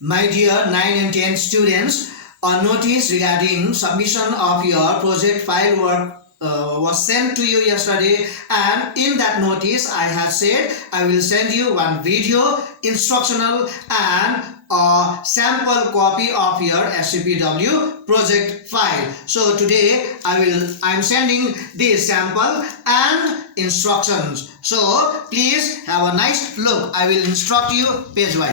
My dear 9 and 10 students, a notice regarding submission of your project file work was sent to you yesterday, and in that notice I have said I will send you one video instructional and a sample copy of your SCPW project file. So today I'm sending this sample and instructions. So please have a nice look. I will instruct you page wise.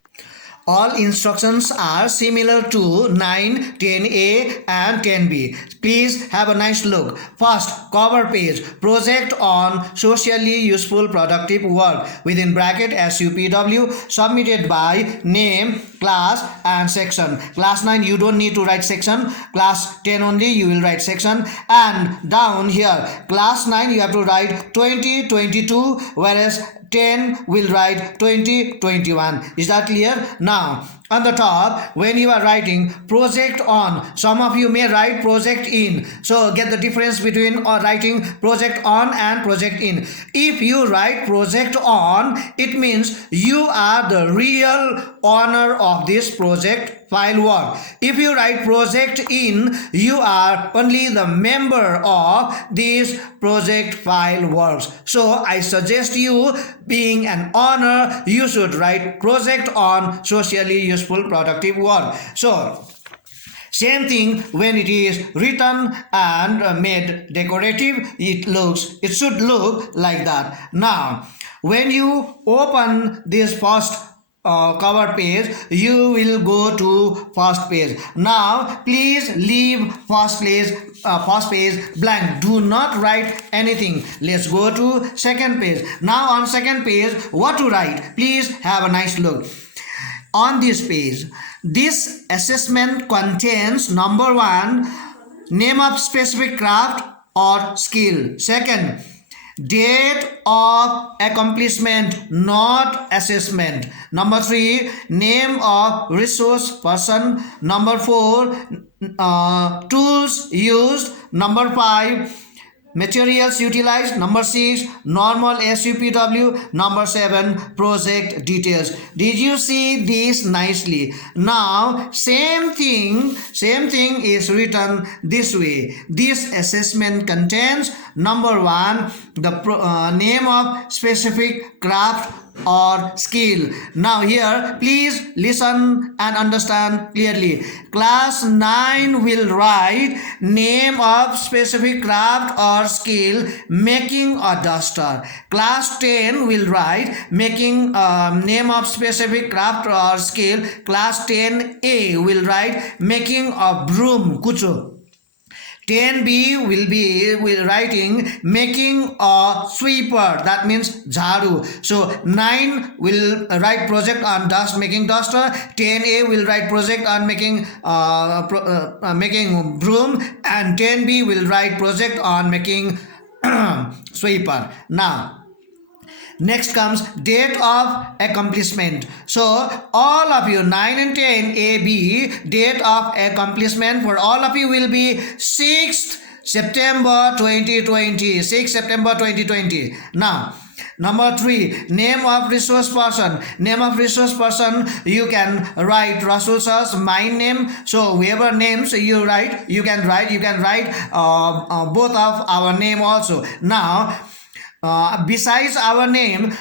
All instructions are similar to 9, 10A and 10B. Please have a nice look. First, cover page. Project on socially useful productive work within bracket SUPW submitted by name, class and section. Class 9 you don't need to write section. Class 10 only you will write section. And down here, class 9 you have to write 2022, whereas 10 will write 2021. Is that clear? Now on the top, when you are writing project on, some of you may write project in. So get the difference between writing project on and project in. If you write project on, it means you are the real owner of this project file work. If you write project in, you are only the member of this project file works. So I suggest you, being an owner, you should write project on socially useful productive work. So same thing when it is written and made decorative, it should look like that. Now when you open this first cover page, you will go to first page. Now please leave first page blank. Do not write anything. Let's go to second page. Now on second page, what to write? Please have a nice look. On this page, this assessment contains number 1, name of specific craft or skill. Second, date of accomplishment, not assessment. Number 3, name of resource person. Number 4, tools used. Number 5, materials utilized. Number 6, normal SUPW. Number 7, project details. Did you see this nicely? Now same thing is written this way. This assessment contains number 1, the name of specific craft or skill. Now here please listen and understand clearly. Class 9 will write name of specific craft or skill making a duster. Class 10 will write making name of specific craft or skill. Class 10A will write making a broom, kucho. 10B will writing making a sweeper, that means jharu. So 9 will write project on making duster. 10A will write project on making making broom, and 10B will write project on making sweeper. Now next comes date of accomplishment. So all of you 9 and 10 AB, date of accomplishment for all of you will be 6th September 2020. 6th September 2020. Now number 3, name of resource person. Name of resource person, you can write Rasul sir's my name. So whoever names you write, you can write both of our name also. Now besides our name,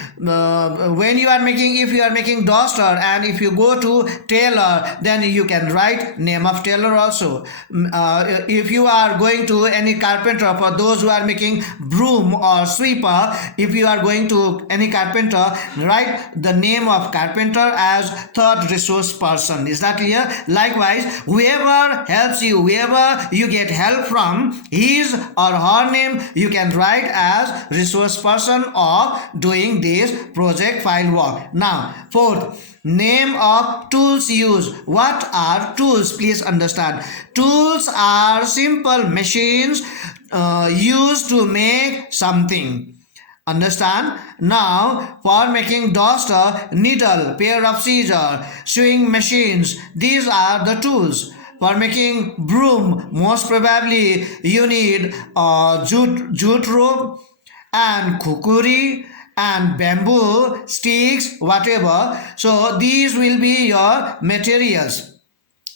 when you are making, if you are making duster and if you go to tailor, then you can write name of tailor also. If you are going to any carpenter, for those who are making broom or sweeper, if you are going to any carpenter, write the name of carpenter as third resource person. Is that clear? Likewise, whoever helps you, whoever you get help from, his or her name you can write as resource person of doing this project file work. Now fourth, name of tools used. What are tools? Please understand. Tools are simple machines used to make something. Understand? Now for making duster, needle, pair of scissors, sewing machines, these are the tools. For making broom, most probably you need jute rope and kukuri and bamboo sticks, whatever. So these will be your materials.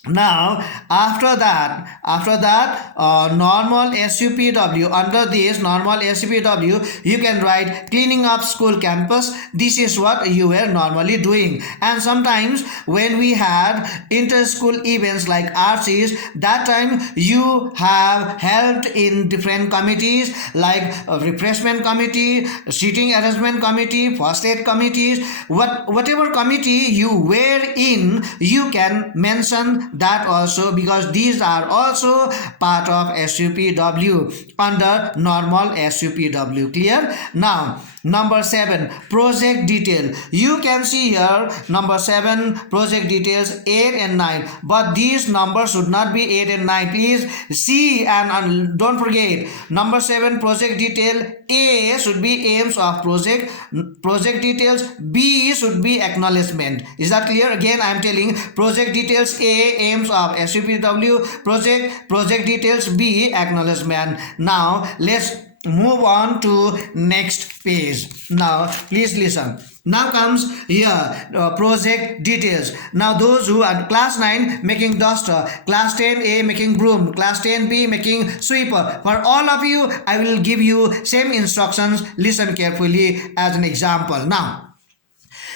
Now after that normal SUPW, under this normal SUPW you can write cleaning up school campus. This is what you were normally doing. And sometimes when we had inter-school events like RCs, that time you have helped in different committees like refreshment committee, seating arrangement committee, first aid committees, whatever committee you were in, you can mention that also, because these are also part of SUPW under normal SUPW. Clear? Now number 7, project detail. You can see here number 7, project details 8 and 9, but these numbers should not be 8 and 9. Please see and don't forget, number 7 project detail, A should be aims of project details, B should be acknowledgement. Is that clear? Again I am telling, project details A, aims of SUPW, project details B, acknowledgement. Now let's move on to next page. Now please listen. Now comes here project details. Now those who are class 9 making duster, class 10A making broom, class 10B making sweeper. For all of you I will give you same instructions. Listen carefully as an example. Now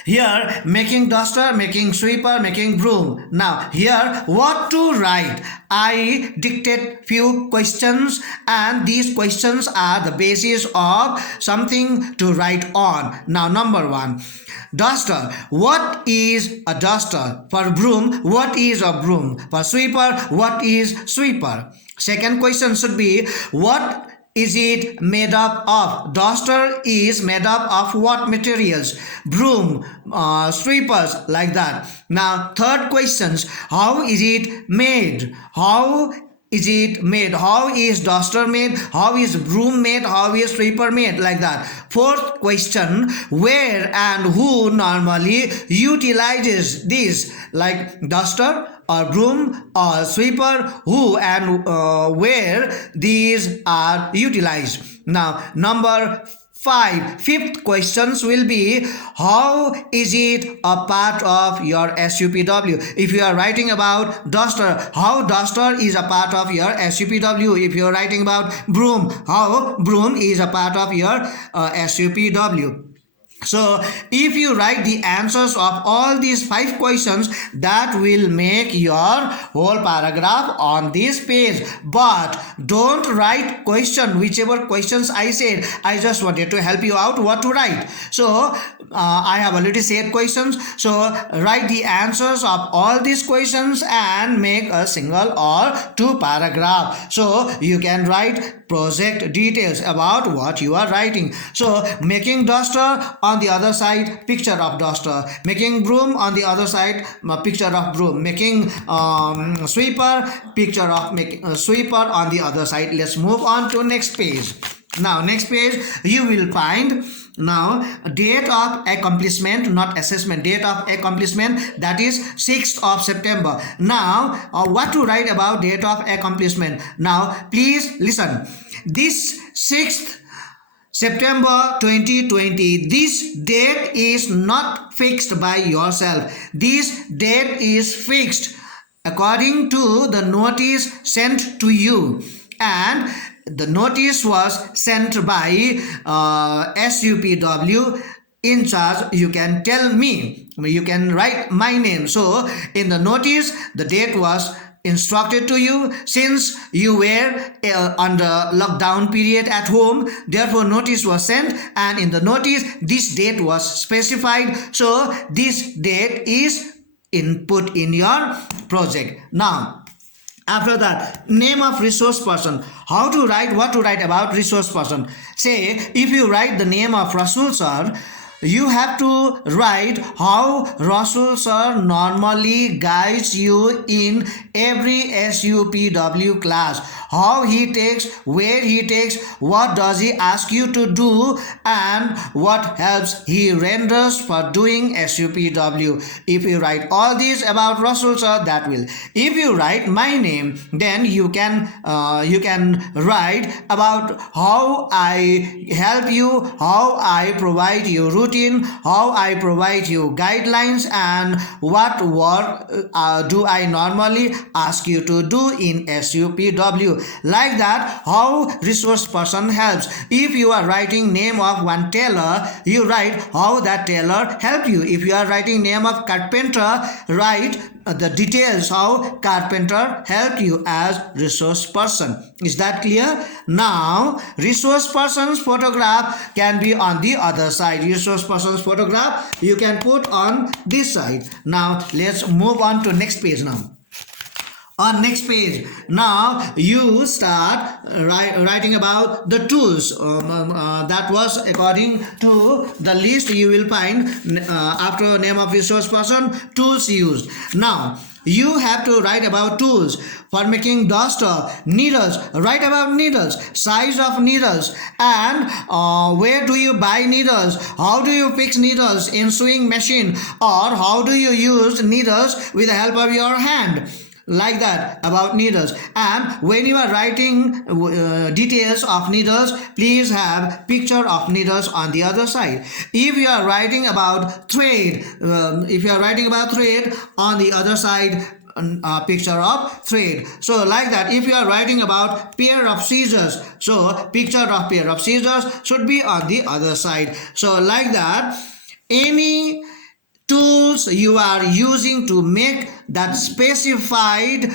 here making duster, making sweeper, making broom. Now here what to write? I dictate few questions and these questions are the basis of something to write on. Now number 1, duster. What is a duster? For broom, what is a broom? For sweeper, what is sweeper? Second question should be, what is it made up of? Duster is made up of what materials? Broom, sweepers, like that. Now third questions, how is it made? How is it made? How is duster made? How is broom made? How is sweeper made? Like that. Fourth question, where and who normally utilizes this, like duster or broom or sweeper, who and where these are utilized. Now number 5, fifth questions will be, how is it a part of your SUPW? If you are writing about duster, how duster is a part of your SUPW? If you are writing about broom, how broom is a part of your SUPW? So if you write the answers of all these 5 questions, that will make your whole paragraph on this page. But don't write question, whichever questions I said. I just wanted to help you out what to write. So I have already said questions. So write the answers of all these questions and make a single or 2 paragraph. So you can write project details about what you are writing. So making duster, on the other side picture of duster, making broom, on the other side picture of broom, making sweeper, picture of sweeper on the other side. Let's move on to next page. Now next page you will find now date of accomplishment, not assessment, date of accomplishment, that is 6th of September. Now what to write about date of accomplishment? Now please listen, this 6th September 2020, this date is not fixed by yourself. This date is fixed according to the notice sent to you, and the notice was sent by SUPW in charge. You can tell me, you can write my name. So in the notice the date was instructed to you. Since you were under lockdown period at home, therefore notice was sent, and in the notice this date was specified. So this date is input in your project. Now after that, name of resource person. How to write, what to write about resource person? Say if you write the name of Rasul sir, you have to write how Rasul sir normally guides you in every SUPW class. How he takes, where he takes, what does he ask you to do, and what helps he renders for doing SUPW. If you write all these about Rasul sir, that will. If you write my name, then you can write about how I help you, how I provide you routine, how I provide you guidelines, and what work do I normally ask you to do in SUPW. Like that, how resource person helps. If you are writing name of one tailor, you write how that tailor help you. If you are writing name of carpenter, write the details how carpenter helped you as resource person. Is that clear? Now resource person's photograph can be on the other side. Resource person's photograph you can put on this side. Now let's move on to next page now. On next page, now you start writing about the tools. That was according to the list you will find after name of resource person, tools used. Now you have to write about tools for making duster, needles. Write about needles, size of needles, and where do you buy needles, how do you fix needles in sewing machine, or how do you use needles with the help of your hand. Like that about needles. And when you are writing details of needles, please have picture of needles on the other side. If you are writing about thread, on the other side picture of thread. So like that, if you are writing about pair of scissors, so picture of pair of scissors should be on the other side. So like that, any tools you are using to make that specified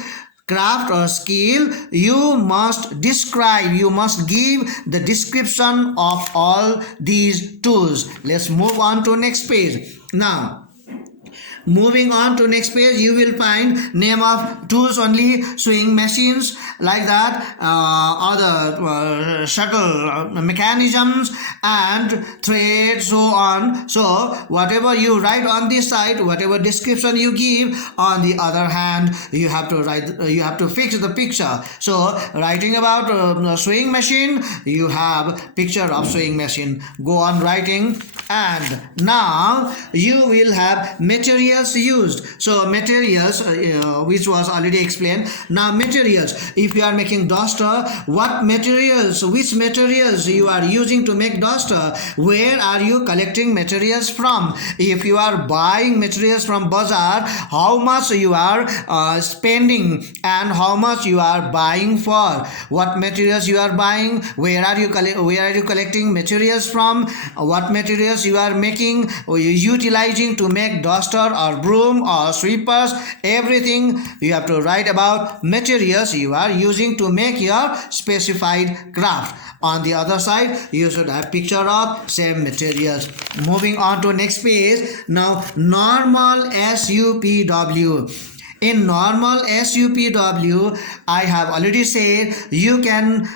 craft or skill, you must describe, you must give the description of all these tools. Let's move on to next page. Now moving on to next page, you will find name of tools only, sewing machines, like that, other shuttle mechanisms and thread, so on. So whatever you write on this side, whatever description you give, on the other hand you have to write, you have to fix the picture. So writing about sewing machine, you have picture of sewing machine, go on writing. And now you will have materials used. So materials, which was already explained. Now materials, if you are making duster, what materials, which materials you are using to make duster, where are you collecting materials from? If you are buying materials from bazaar, how much you are spending and how much you are buying for, what materials you are buying, where are you collecting materials from, what materials you are making or utilizing to make duster or broom or sweepers, everything you have to write about materials you are using to make your specified craft. On the other side you should have picture of same materials. Moving on to next page. Now normal SUPW. In normal SUPW, I have already said you can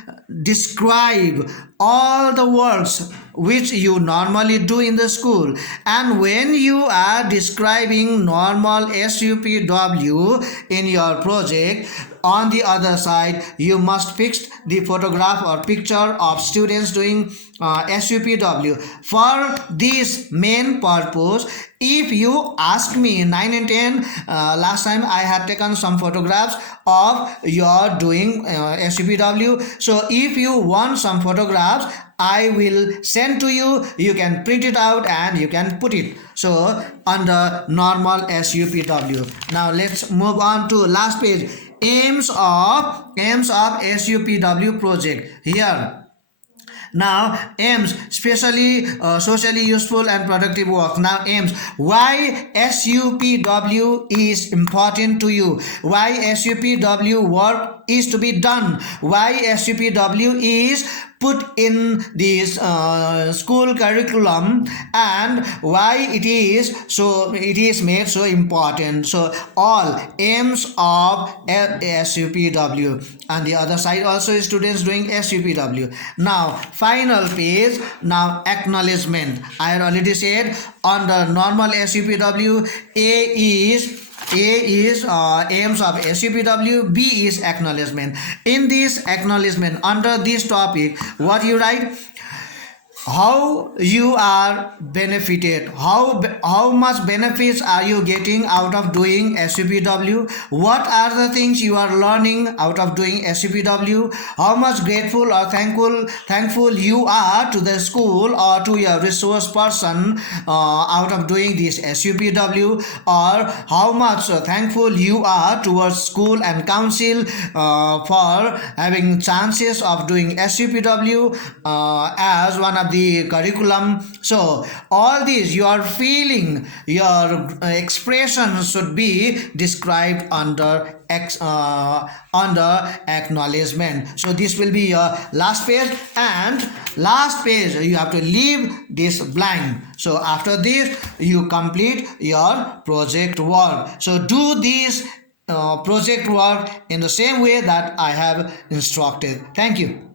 describe all the works which you normally do in the school, and when you are describing normal SUPW in your project, on the other side you must fix the photograph or picture of students doing SUPW. For this main purpose, if you ask me 9 and 10, last time I had taken some photographs of your doing SUPW. So if you want some photographs, I will send to you. You can print it out and you can put it. So under normal SUPW. Now let's move on to last page. Aims of SUPW project. Here. Now aims, especially socially useful and productive work. Now aims, why SUPW is important to you, why SUPW work is to be done, why SUPW is put in this school curriculum and why it is so it is made so important. So all aims of SUPW, and the other side also is students doing SUPW. Now final page, now acknowledgement. I had already said on the normal SUPW, A is aims of SUPW, B is acknowledgement. In this acknowledgement, under this topic, what you write? How you are benefited, how much benefits are you getting out of doing SUPW, what are the things you are learning out of doing SUPW, how much grateful or thankful you are to the school or to your resource person out of doing this SUPW, or how much thankful you are towards school and council for having chances of doing SUPW as one of the curriculum. So all these your feeling, your expression should be described under acknowledgement. So this will be your last page, and last page you have to leave this blank. So after this you complete your project work. So do this project work in the same way that I have instructed. Thank you.